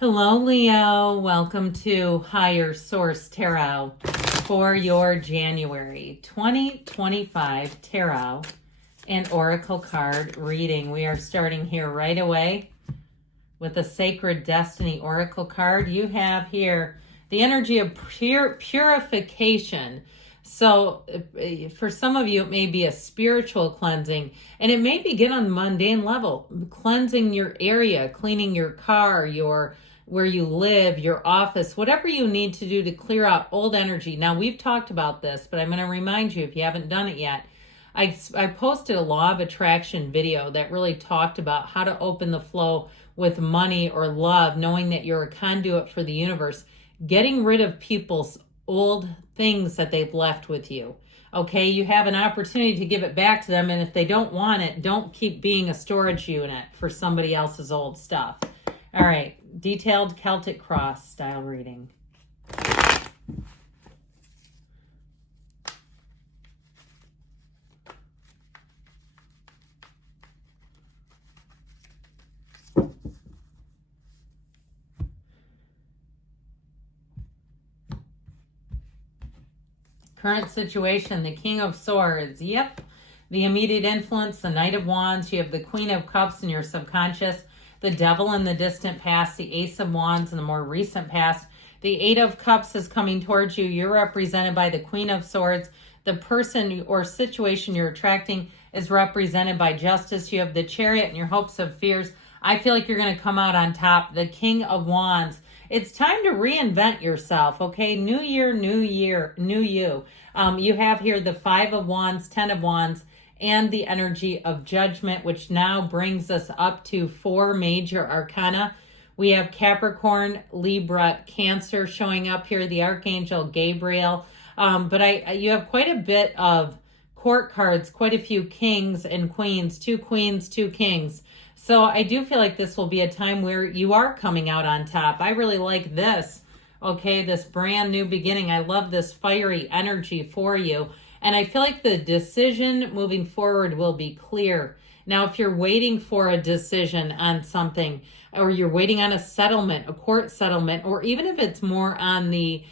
Hello, Leo. Welcome to Higher Source Tarot for your January 2025 Tarot and Oracle card reading. We are starting here right away with the Sacred Destiny Oracle card. You have here the energy of purification. So for some of you, it may be a spiritual cleansing, and it may begin on the mundane level, cleansing your area, cleaning your car, where you live, your office, whatever you need to do to clear out old energy. Now, we've talked about this, but I'm going to remind you if you haven't done it yet. I posted a law of attraction video that really talked about how to open the flow with money or love, knowing that you're a conduit for the universe, getting rid of people's old things that they've left with you. Okay, you have an opportunity to give it back to them, and if they don't want it, don't keep being a storage unit for somebody else's old stuff. All right, detailed Celtic cross style reading. Current situation, the King of Swords. Yep. The immediate influence, the Knight of Wands. You have the Queen of Cups in your subconscious, the Devil in the distant past, the Ace of Wands in the more recent past. The Eight of Cups is coming towards you. You're represented by the Queen of Swords. The person or situation you're attracting is represented by Justice. You have the Chariot and your hopes of fears. I feel like you're going to come out on top. The King of Wands. It's time to reinvent yourself, okay? New year, new you. You have here the Five of Wands, Ten of Wands, and the energy of Judgment, which now brings us up to 4 major arcana. We have Capricorn, Libra, Cancer showing up here, the Archangel Gabriel. But you have quite a bit of court cards, quite a few kings and queens, 2 queens, 2 kings. So I do feel like this will be a time where you are coming out on top. I really like this, okay, this brand new beginning. I love this fiery energy for you. And I feel like the decision moving forward will be clear. Now, if you're waiting for a decision on something, or you're waiting on a settlement, a court settlement, or even if it's more on the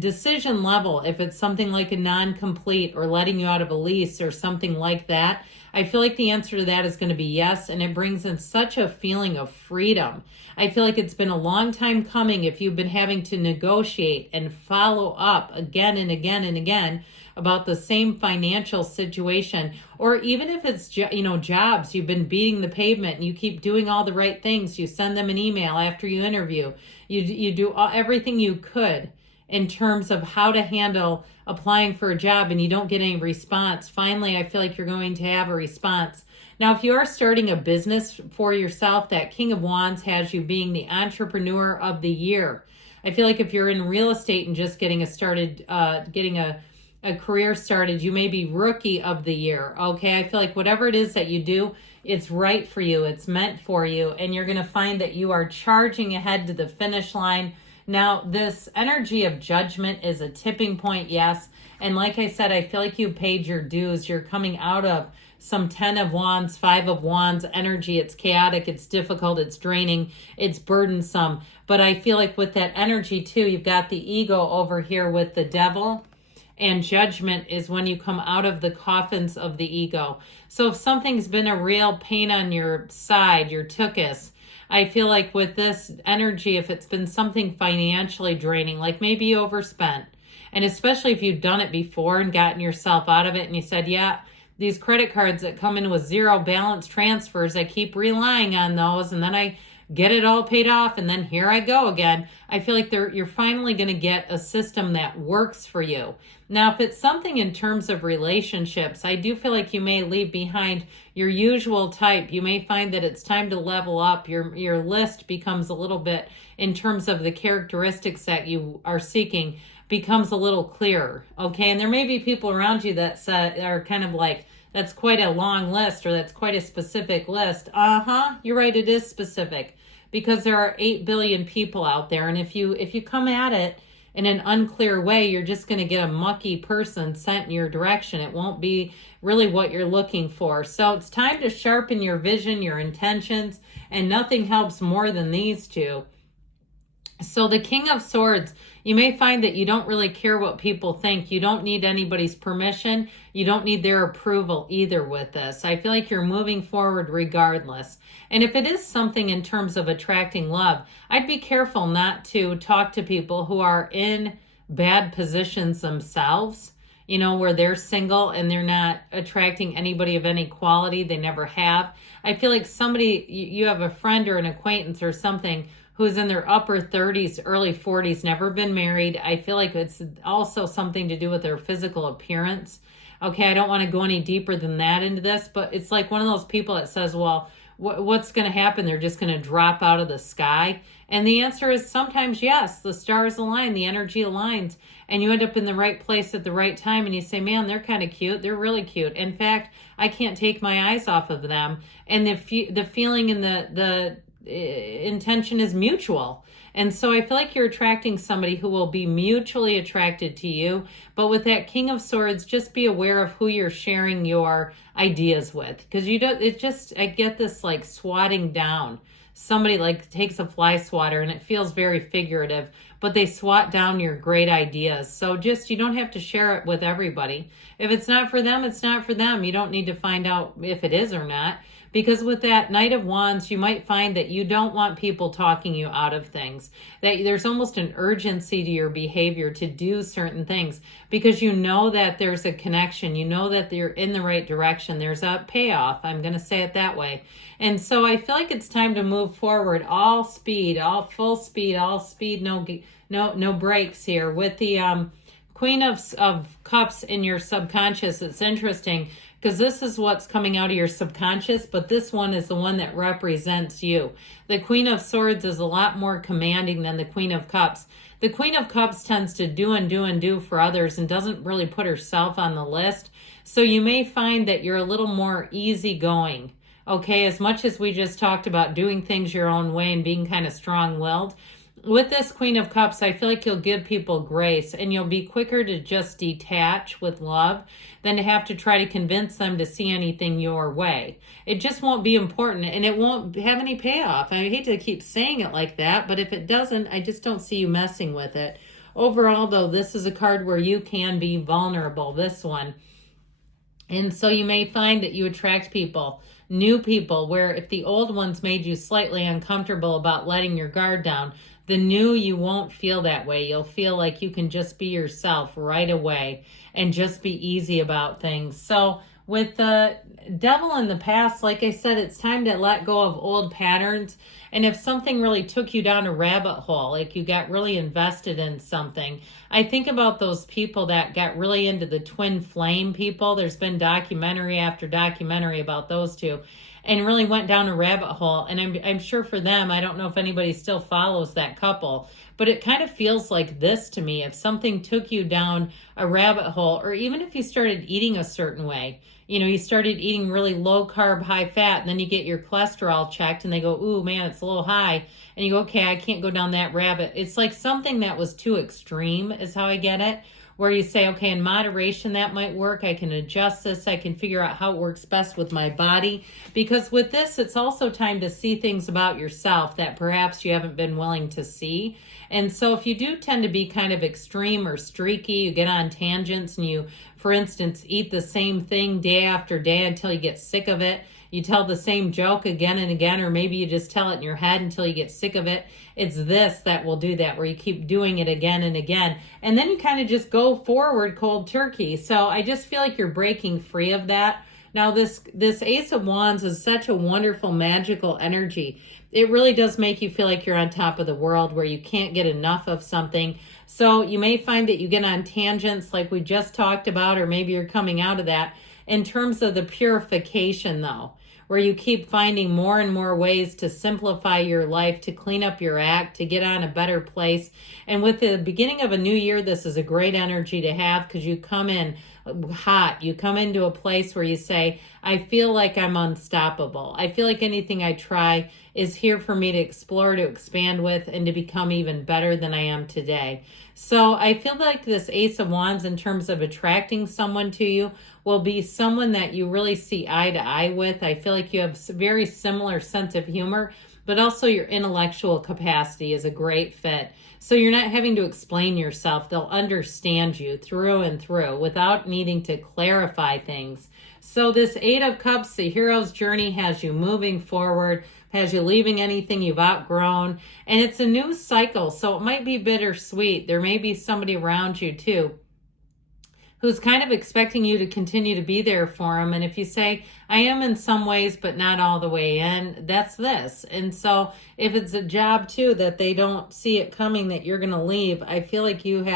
decision level, if it's something like a non-complete or letting you out of a lease or something like that, I feel like the answer to that is going to be yes, and it brings in such a feeling of freedom. I feel like it's been a long time coming if you've been having to negotiate and follow up again and again and again about the same financial situation, or even if it's jobs, you've been beating the pavement and you keep doing all the right things. You send them an email after you interview. You do everything you could in terms of how to handle applying for a job and you don't get any response. Finally, I feel like you're going to have a response. Now, if you are starting a business for yourself, that King of Wands has you being the entrepreneur of the year. I feel like if you're in real estate and just getting a career started, you may be rookie of the year. Okay, I feel like whatever it is that you do, it's right for you, it's meant for you, and you're going to find that you are charging ahead to the finish line. Now, this energy of Judgment is a tipping point, yes. And like I said, I feel like you paid your dues. You're coming out of some 10 of Wands, 5 of Wands energy. It's chaotic, it's difficult, it's draining, it's burdensome. But I feel like with that energy too, you've got the ego over here with the Devil. And Judgment is when you come out of the coffins of the ego. So if something's been a real pain on your side, your tuchus, I feel like with this energy, if it's been something financially draining, like maybe you overspent, and especially if you've done it before and gotten yourself out of it and you said, yeah, these credit cards that come in with 0 balance transfers, I keep relying on those and then I get it all paid off and then here I go again. I feel like you're finally going to get a system that works for you. Now, if it's something in terms of relationships, I do feel like you may leave behind your usual type. You may find that it's time to level up. Your list becomes a little bit, in terms of the characteristics that you are seeking, becomes a little clearer. Okay, and there may be people around you that are kind of like, that's quite a long list, or that's quite a specific list. You're right, it is specific, because there are 8 billion people out there, and if you come at it in an unclear way, you're just going to get a mucky person sent in your direction. It won't be really what you're looking for. So it's time to sharpen your vision, your intentions, and nothing helps more than these two. So the King of Swords, you may find that you don't really care what people think. You don't need anybody's permission. You don't need their approval either with this. I feel like you're moving forward regardless. And if it is something in terms of attracting love, I'd be careful not to talk to people who are in bad positions themselves, you know, where they're single and they're not attracting anybody of any quality. They never have. I feel like somebody, you have a friend or an acquaintance or something who's in their upper 30s, early 40s, never been married. I feel like it's also something to do with their physical appearance. Okay, I don't want to go any deeper than that into this, but it's like one of those people that says, well, what's going to happen? They're just going to drop out of the sky. And the answer is sometimes yes, the stars align, the energy aligns, and you end up in the right place at the right time, and you say, man, they're kind of cute. They're really cute. In fact, I can't take my eyes off of them. And the feeling and the intention is mutual. And so I feel like you're attracting somebody who will be mutually attracted to you. But with that King of Swords, just be aware of who you're sharing your ideas with. Because I get this like swatting down. Somebody like takes a fly swatter, and it feels very figurative, but they swat down your great ideas. So you don't have to share it with everybody. If it's not for them, it's not for them. You don't need to find out if it is or not. Because with that Knight of Wands, you might find that you don't want people talking you out of things. That there's almost an urgency to your behavior to do certain things because you know that there's a connection. You know that you're in the right direction. There's a payoff. I'm going to say it that way. And so I feel like it's time to move forward. All speed, all full speed, all speed, no breaks here. With the Queen of Cups in your subconscious, it's interesting because this is what's coming out of your subconscious, but this one is the one that represents you. The Queen of Swords is a lot more commanding than the Queen of Cups. The Queen of Cups tends to do and do and do for others and doesn't really put herself on the list. So you may find that you're a little more easygoing. Okay, as much as we just talked about doing things your own way and being kind of strong-willed, with this Queen of Cups, I feel like you'll give people grace and you'll be quicker to just detach with love than to have to try to convince them to see anything your way. It just won't be important and it won't have any payoff. I hate to keep saying it like that, but if it doesn't, I just don't see you messing with it. Overall, though, this is a card where you can be vulnerable, this one. And so you may find that you attract people, new people, where if the old ones made you slightly uncomfortable about letting your guard down, the new, you won't feel that way. You'll feel like you can just be yourself right away and just be easy about things. So with the Devil in the past, like I said, it's time to let go of old patterns. And if something really took you down a rabbit hole, like you got really invested in something, I think about those people that got really into the twin flame people. There's been documentary after documentary about those two, and really went down a rabbit hole. And I'm sure for them, I don't know if anybody still follows that couple, but it kind of feels like this to me. If something took you down a rabbit hole, or even if you started eating a certain way, you know, you started eating really low carb, high fat, and then you get your cholesterol checked and they go, ooh, man, it's a little high. And you go, okay, I can't go down that rabbit. It's like something that was too extreme is how I get it. Where you say, okay, in moderation, that might work. I can adjust this. I can figure out how it works best with my body. Because with this, it's also time to see things about yourself that perhaps you haven't been willing to see. And so if you do tend to be kind of extreme or streaky, you get on tangents and you, for instance, eat the same thing day after day until you get sick of it. You tell the same joke again and again, or maybe you just tell it in your head until you get sick of it. It's this that will do that, where you keep doing it again and again. And then you kind of just go forward cold turkey. So I just feel like you're breaking free of that. Now, this Ace of Wands is such a wonderful, magical energy. It really does make you feel like you're on top of the world, where you can't get enough of something. So you may find that you get on tangents like we just talked about, or maybe you're coming out of that. In terms of the purification, though, where you keep finding more and more ways to simplify your life, to clean up your act, to get on a better place. And with the beginning of a new year, this is a great energy to have, because you come in hot. You come into a place where you say, I feel like I'm unstoppable. I feel like anything I try is here for me to explore, to expand with, and to become even better than I am today. So I feel like this Ace of Wands, in terms of attracting someone to you, will be someone that you really see eye to eye with. I feel like you have a very similar sense of humor. but also your intellectual capacity is a great fit. So you're not having to explain yourself. They'll understand you through and through without needing to clarify things. So this Eight of Cups, the hero's journey, has you moving forward, has you leaving anything you've outgrown, and it's a new cycle. So it might be bittersweet. There may be somebody around you too who's kind of expecting you to continue to be there for them. And if you say, I am in some ways, but not all the way in, that's this. And so if it's a job too, that they don't see it coming, that you're going to leave, I feel like you're going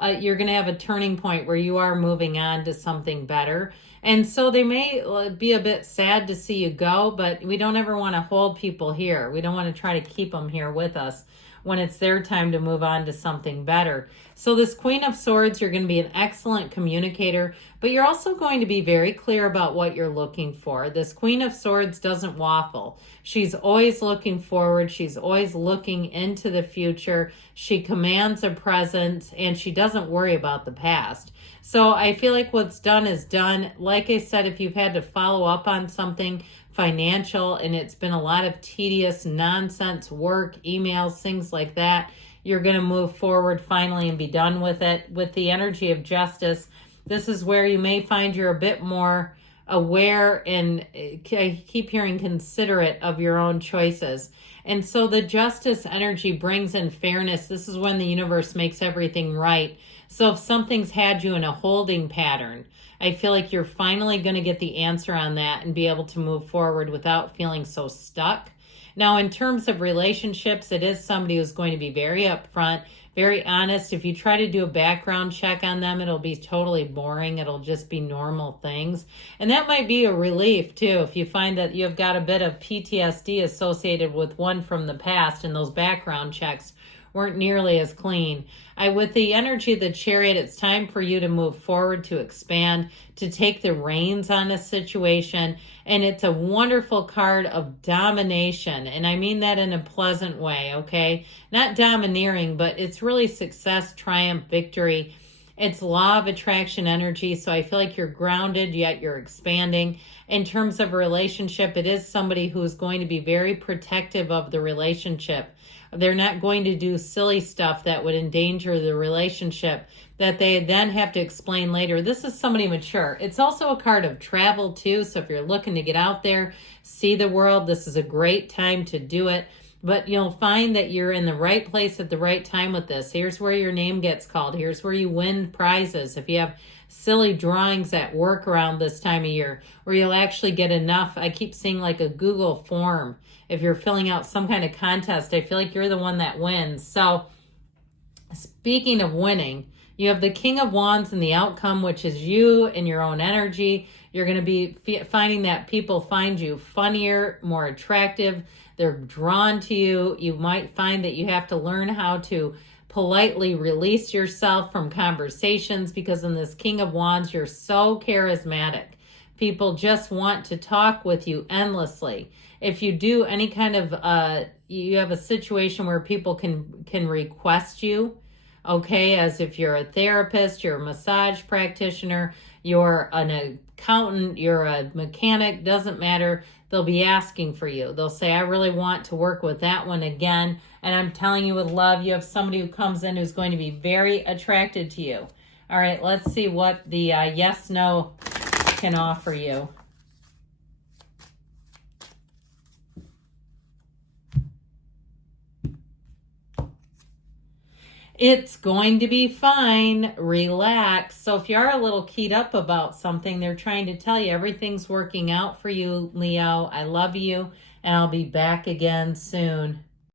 to have a turning point where you are moving on to something better. And so they may be a bit sad to see you go, but we don't ever want to hold people here. We don't want to try to keep them here with us when it's their time to move on to something better. So this Queen of Swords, you're going to be an excellent communicator, but you're also going to be very clear about what you're looking for. This Queen of Swords doesn't waffle. She's always looking forward. She's always looking into the future. She commands a present, and she doesn't worry about the past. So I feel like what's done is done. Like I said, if you've had to follow up on something financial and it's been a lot of tedious nonsense work, emails, things like that, you're going to move forward finally and be done with it. With the energy of justice, this is where you may find you're a bit more aware and I keep hearing considerate of your own choices. And so the justice energy brings in fairness. This is when the universe makes everything right. So if something's had you in a holding pattern, I feel like you're finally going to get the answer on that and be able to move forward without feeling so stuck. Now, in terms of relationships, it is somebody who's going to be very upfront, very honest. If you try to do a background check on them, it'll be totally boring. It'll just be normal things. And that might be a relief, too, if you find that you've got a bit of PTSD associated with one from the past and those background checks weren't nearly as clean. With the energy of the Chariot, it's time for you to move forward, to expand, to take the reins on a situation. And it's a wonderful card of domination. And I mean that in a pleasant way, okay? Not domineering, but it's really success, triumph, victory. It's law of attraction energy. So I feel like you're grounded, yet you're expanding. In terms of a relationship, it is somebody who's going to be very protective of the relationship. They're not going to do silly stuff that would endanger the relationship that they then have to explain later. This is somebody mature. It's also a card of travel too. So if you're looking to get out there, see the world, this is a great time to do it. But you'll find that you're in the right place at the right time with this. Here's where your name gets called. Here's where you win prizes. If you have silly drawings at work around this time of year, where you'll actually get enough. I keep seeing like a Google form. If you're filling out some kind of contest, I feel like you're the one that wins. So speaking of winning, you have the King of Wands and the outcome, which is you and your own energy. You're going to be finding that people find you funnier, more attractive. They're drawn to you. You might find that you have to learn how to politely release yourself from conversations, because in this King of Wands, you're so charismatic. People just want to talk with you endlessly. If you do any kind of, you have a situation where people can request you, okay, as if you're a therapist, you're a massage practitioner, you're an accountant, you're a mechanic, doesn't matter. They'll be asking for you. They'll say, I really want to work with that one again. And I'm telling you with love, you have somebody who comes in who's going to be very attracted to you. All right, let's see what the yes, no can offer you. It's going to be fine. Relax. So if you are a little keyed up about something, they're trying to tell you everything's working out for you, Leo. I love you, and I'll be back again soon.